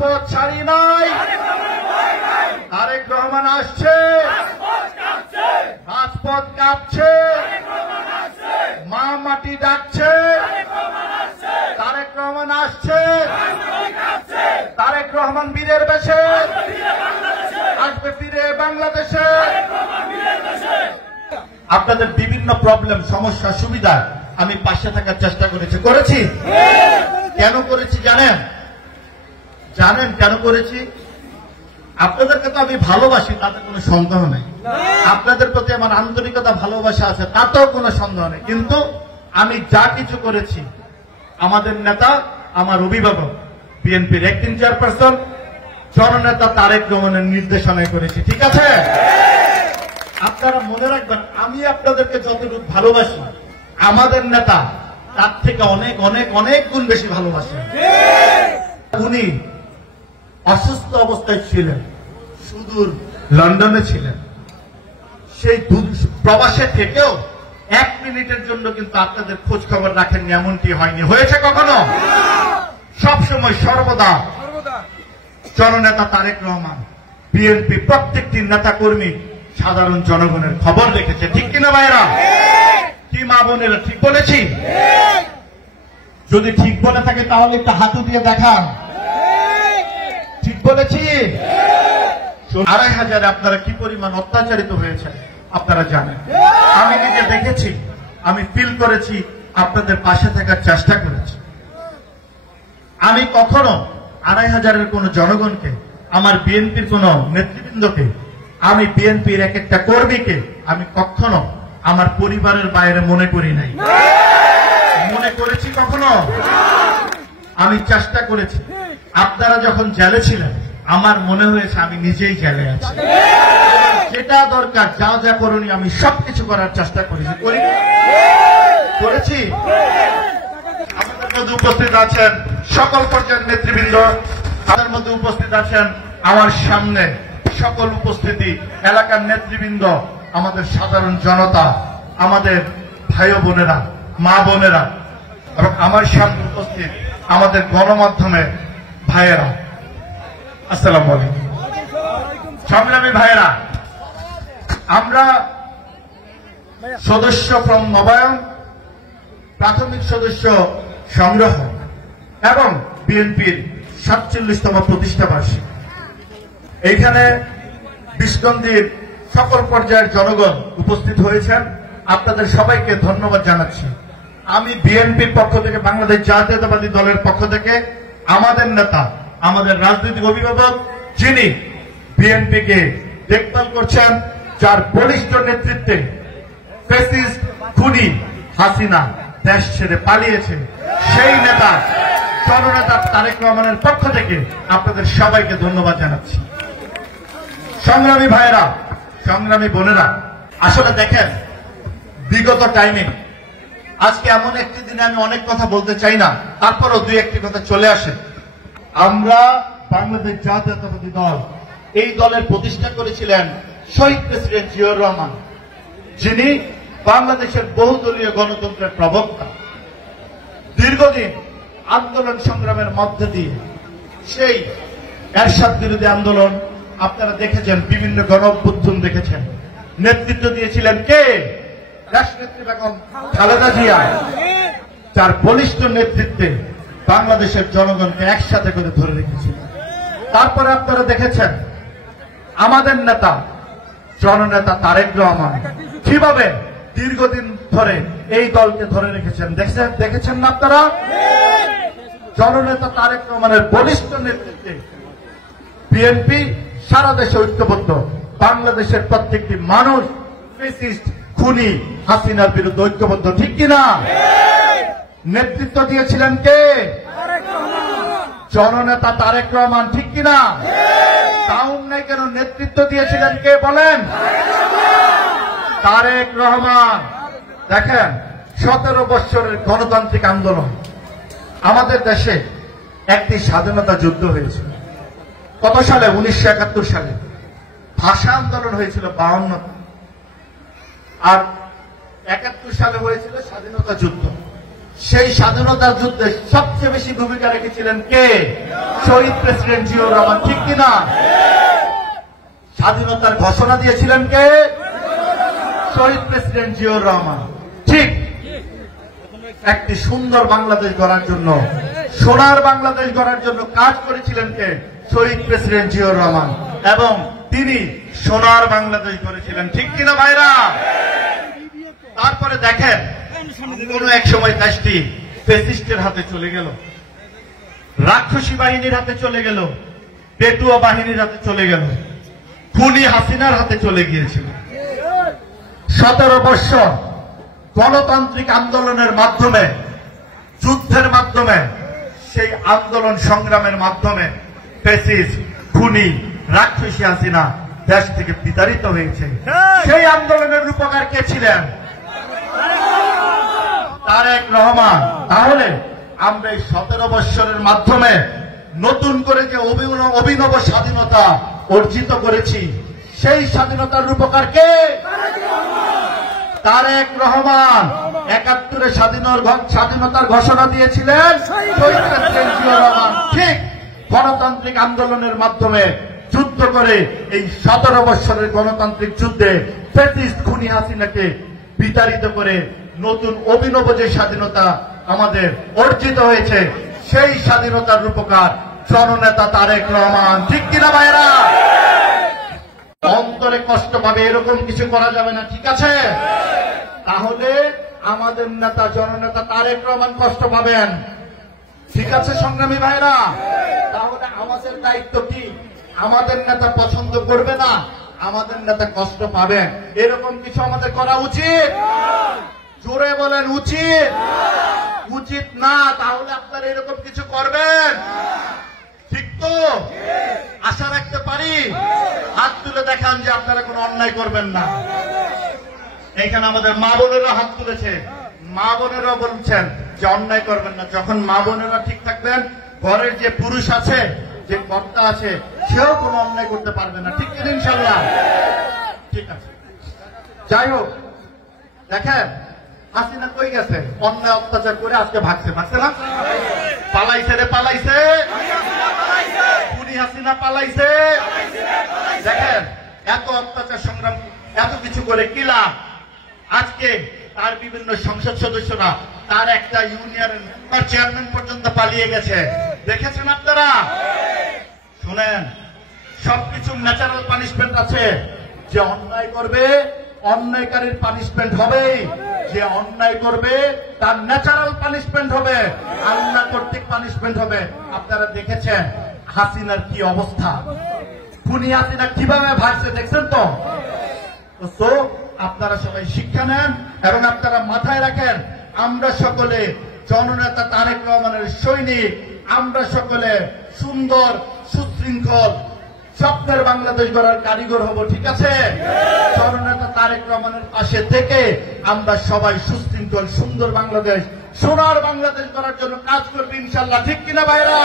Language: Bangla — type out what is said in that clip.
রাজপথ ছাড়ি নাই, তারেক রহমান আসছে, রাজপথ কাঁপছে, মা মাটি ডাকছে, তারেক রহমান আসছে, তারেক রহমান বীরের বেশে আসবে ফিরে বাংলাদেশে। আপনাদের বিভিন্ন প্রবলেম, সমস্যা, সুবিধা আমি পাশে থাকার চেষ্টা করেছি। কেন করেছি জানেন? কেন করেছি? আপনাদেরকে তো আমি ভালোবাসি, তাতে কোনো সন্দেহ নেই। আপনাদের প্রতি আমার আন্তরিকতা, ভালোবাসা আছে, তাতেও কোনো সন্দেহ নেই। কিন্তু আমি যা কিছু করেছি, আমাদের নেতা, আমার অভিভাবক, বিএনপির অ্যাক্টিং চেয়ারপারসন জননেতা তারেক রহমানের নির্দেশনায় করেছি। ঠিক আছে? আপনারা মনে রাখবেন, আমি আপনাদেরকে যতটুকু ভালোবাসি, আমাদের নেতা তার থেকে অনেক অনেক অনেক গুণ বেশি ভালোবাসেন। উনি অসুস্থ অবস্থায় ছিলেন, সুদূর লন্ডনে ছিলেন। সেই প্রবাসে থেকেও 1 মিনিটের জন্য কিন্তু আপনাদের খোঁজ খবর রাখেননি, এমনটি হয়নি। হয়েছে কখনো? সবসময় সর্বদা জননেতা তারেক রহমান, বিএনপি প্রত্যেকটি নেতা কর্মী সাধারণ জনগণের খবর রেখেছে। ঠিক কিনা ভাইরা? কি মা বোনেরা, ঠিক বলেছি? যদি ঠিক বলে থাকে তাহলে একটু হাতু দিয়ে দেখান। ঠিক বলেছি? 2500 আপনারা কি পরিমাণ অত্যাচারিত হয়েছে আপনারা জানেন। আমি নিজে দেখেছি, আমি ফিল করেছি, আপনাদের পাশে থাকার চেষ্টা করেছি। আমি কখনো 2500-এর কোন জনগণকে, আমার বিএনপির কোন নেতৃবৃন্দকে, আমি বিএনপির এক একটা কর্মীকে আমি কখনো আমার পরিবারের বাইরে মনে করি নাই। মনে করেছি কখনো? আমি চেষ্টা করেছি। আপনারা যখন জেলে ছিলেন, আমার মনে হয়েছে আমি নিজেই জেলে আছি। যেটা দরকার, যা যা করণীয়, আমি সবকিছু করার চেষ্টা করেছি। আমাদের মধ্যে উপস্থিত আছেন সকল পর্যায়ের নেতৃবৃন্দ, তাদের মধ্যে উপস্থিত আছেন আমার সামনে সকল উপস্থিতি, এলাকার নেতৃবৃন্দ, আমাদের সাধারণ জনতা, আমাদের ভাই বোনেরা, মা বোনেরা, এবং আমার সামনে উপস্থিত আমাদের গণমাধ্যমের ভাইয়েরা। আসসালামু আলাইকুম। সংগ্রামী ভাইয়েরা, আমরা সদস্য ফ্রম নবায়ন, প্রাথমিক সদস্য সংগ্রহ এবং বিএনপির 47তম প্রতিষ্ঠা বার্ষিকী। এইখানে বিশগন্ধির সকল পর্যায়ের জনগণ উপস্থিত হয়েছেন। আপনাদের সবাইকে ধন্যবাদ জানাচ্ছি। আমি বিএনপির পক্ষ থেকে, বাংলাদেশ জাতীয়তাবাদী দলের পক্ষ থেকে, আমাদের নেতা, আমাদের রাজনৈতিক অভিভাবক, যিনি বিএনপিকে দেখভাল করছেন, যার বলিষ্ঠ নেতৃত্বে ফ্যাসিস্ট খুনি হাসিনা দেশ ছেড়ে পালিয়েছে, সেই নেতা জননেতা তারেক রহমানের পক্ষ থেকে আপনাদের সবাইকে ধন্যবাদ জানাচ্ছি। সংগ্রামী ভাইয়েরা, সংগ্রামী বোনেরা, আসলে দেখেন, বিগত টাইমে আজকে এমন একটি দিনে আমি অনেক কথা বলতে চাই না, তারপরও 2-1টি কথা চলে আসে। আমরা বাংলাদেশ জাতীয়তাবাদী দল, এই দলের প্রতিষ্ঠা করেছিলেন শহীদ প্রেসিডেন্ট জিয়াউর রহমান, যিনি বাংলাদেশের বহুদলীয় গণতন্ত্রের প্রবক্তা। দীর্ঘদিন আন্দোলন সংগ্রামের মধ্যে দিয়ে সেই এরশাদ বিরোধী আন্দোলন আপনারা দেখেছেন, বিভিন্ন গণ অভ্যুত্থান দেখেছেন। নেতৃত্ব দিয়েছিলেন কে? রাষ্ট্রনেত্রী বেগম খালেদা জিয়া, যার বলিষ্ঠ নেতৃত্বে বাংলাদেশের জনগণকে একসাথে করে ধরে রেখেছিল। তারপরে আপনারা দেখেছেন আমাদের নেতা জননেতা তারেক রহমান কিভাবে দীর্ঘদিন ধরে এই দলকে ধরে রেখেছেন। দেখেছেন না আপনারা? জননেতা তারেক রহমানের বলিষ্ঠ নেতৃত্বে বিএনপি সারা দেশে ঐক্যবদ্ধ, বাংলাদেশের প্রত্যেকটি মানুষ ফ্যাসিস্ট খুনি হাসিনার বিরুদ্ধে ঐক্যবদ্ধ। ঠিক কিনা? নেতৃত্ব দিয়েছিলেন কে? জননেতা তারেক রহমান। ঠিক কিনা? টাউন নাই কেন, নেতৃত্ব দিয়েছিলেন কে বলেন? তারেক রহমান। দেখেন, 17 বছরের গণতান্ত্রিক আন্দোলন, আমাদের দেশে একটি স্বাধীনতা যুদ্ধ হয়েছিল। কত সালে? 1971 সালে। ভাষা আন্দোলন হয়েছিল 52, আর 71 সালে হয়েছিল স্বাধীনতা যুদ্ধ। সেই স্বাধীনতার যুদ্ধে সবচেয়ে বেশি ভূমিকা রেখেছিলেন কে? শহীদ প্রেসিডেন্ট জিয়াউর রহমান, ঠিক কিনা? স্বাধীনতার ঘোষণা দিয়েছিলেন কে? শহীদ প্রেসিডেন্ট জিয়াউর রহমান। ঠিক একটি সুন্দর বাংলাদেশ গড়ার জন্য, সোনার বাংলাদেশ গড়ার জন্য কাজ করেছিলেন কে? শহীদ প্রেসিডেন্ট জিয়াউর রহমান। এবং তিনি সোনার বাংলাদেশ গড়েছিলেন, ঠিক কিনা ভাইরা? তারপরে দেখেন কোন এক সময় দেশটি ফ্যাসিস্টের হাতে চলে গেল, রাক্ষসী বাহিনীর হাতে চলে গেল, পেটুয়া বাহিনীর হাতে চলে গেল, খুনি হাসিনার হাতে চলে গিয়েছিল। 17 বছর গণতান্ত্রিক আন্দোলনের মাধ্যমে, যুদ্ধের মাধ্যমে, সেই আন্দোলন সংগ্রামের মাধ্যমে ফ্যাসিস্ট, খুনি, রাক্ষসী হাসিনা দেশ থেকে বিতাড়িত হয়েছে। সেই আন্দোলনের রূপকার কে ছিলেন? তারেক রহমান। তাহলে আমরা এই 17 বছরের মাধ্যমে নতুন করে যে অভিনব স্বাধীনতা অর্জিত করেছি, সেই স্বাধীনতার রূপকার কে? তারেক রহমান। 71-এ স্বাধীনতার ঘোষণা দিয়েছিলেন শহীদ প্রেসিডেন্ট জিয়াউর রহমান। ঠিক গণতান্ত্রিক আন্দোলনের মাধ্যমে যুদ্ধ করে এই 17 বছরের গণতান্ত্রিক যুদ্ধে ফ্যাসিস্ট খুনি হাসিনাকে বিতাড়িত করে নতুন অভিনব যে স্বাধীনতা আমাদের অর্জিত হয়েছে, সেই স্বাধীনতার রূপকার জননেতা তারেক রহমান, ঠিক কিনা ভাইরা? অন্তরে কষ্ট পাবে এরকম কিছু করা যাবে না, ঠিক আছে? তাহলে আমাদের নেতা জননেতা তারেক রহমান কষ্ট পাবেন, ঠিক আছে সংগ্রামী ভাইরা? তাহলে আমাদের দায়িত্ব কি? আমাদের নেতা পছন্দ করবে না, আমাদের নেতা কষ্ট পাবেন, এরকম কিছু আমাদের করা উচিত? জোরে বলেন, উচিত? উচিত না। তাহলে আপনারা এরকম কিছু করবেন, ঠিক তো? আশা রাখতে পারি? হাত তুলে দেখান যে আপনারা কোনো অন্যায় করবেন না। এইখানে আমাদের মা বোনেরা হাত তুলেছে, মা বোনেরা বলছেন যে অন্যায় করবেন না। যখন মা বোনেরা ঠিক থাকবেন, ঘরের যে পুরুষ আছে, যে কর্তা আছে, সেও কোনো অন্যায় করতে পারবে না, ঠিক কিনা? ইনশাল্লাহ। ঠিক আছে, যাই হোক, দেখেন হাসিনা কই গেছে? অন্যায় অত্যাচার করে আজকে ভাগছে না? পালাইছে রে, পালাইছে। খুনি হাসিনা পালাইছে। দেখেন এত অত্যাচার সংগ্রাম, এত কিছু করে কি লাভ? আজকে তার বিভিন্ন সংসদ সদস্যরা, তার একটা ইউনিয়নের চেয়ারম্যান পর্যন্ত পালিয়ে গেছে, দেখেছেন আপনারা? শুনেন, সবকিছু ন্যাচারাল পানিশমেন্ট আছে। যে অন্যায় করবে, অন্যায়কারীর পানিশমেন্ট হবে। যে অন্যায় করবে তার ন্যাচারাল পানিশমেন্ট হবে, আল্লাহ কর্তৃক পানিশমেন্ট হবে। আপনারা দেখেছেন হাসিনার কি অবস্থা, খুনি হাসিনা কিভাবে ভাসছে, দেখছেন তো? তো আপনারা সবাই শিক্ষা নেন এবং আপনারা মাথায় রাখেন, আমরা সকলে জননেতা তারেক রহমানের সৈনিক, আমরা সকলে সুন্দর সুশৃঙ্খল স্বপ্নের বাংলাদেশ গড়ার কারিগর হব, ঠিক আছে? জননেতা তারেক রহমানের পাশে থেকে আমরা সবাই সুশৃঙ্খল সুন্দর বাংলাদেশ, সোনার বাংলাদেশ গড়ার জন্য কাজ করবো ইনশাল্লাহ, ঠিক কিনা ভাইরা?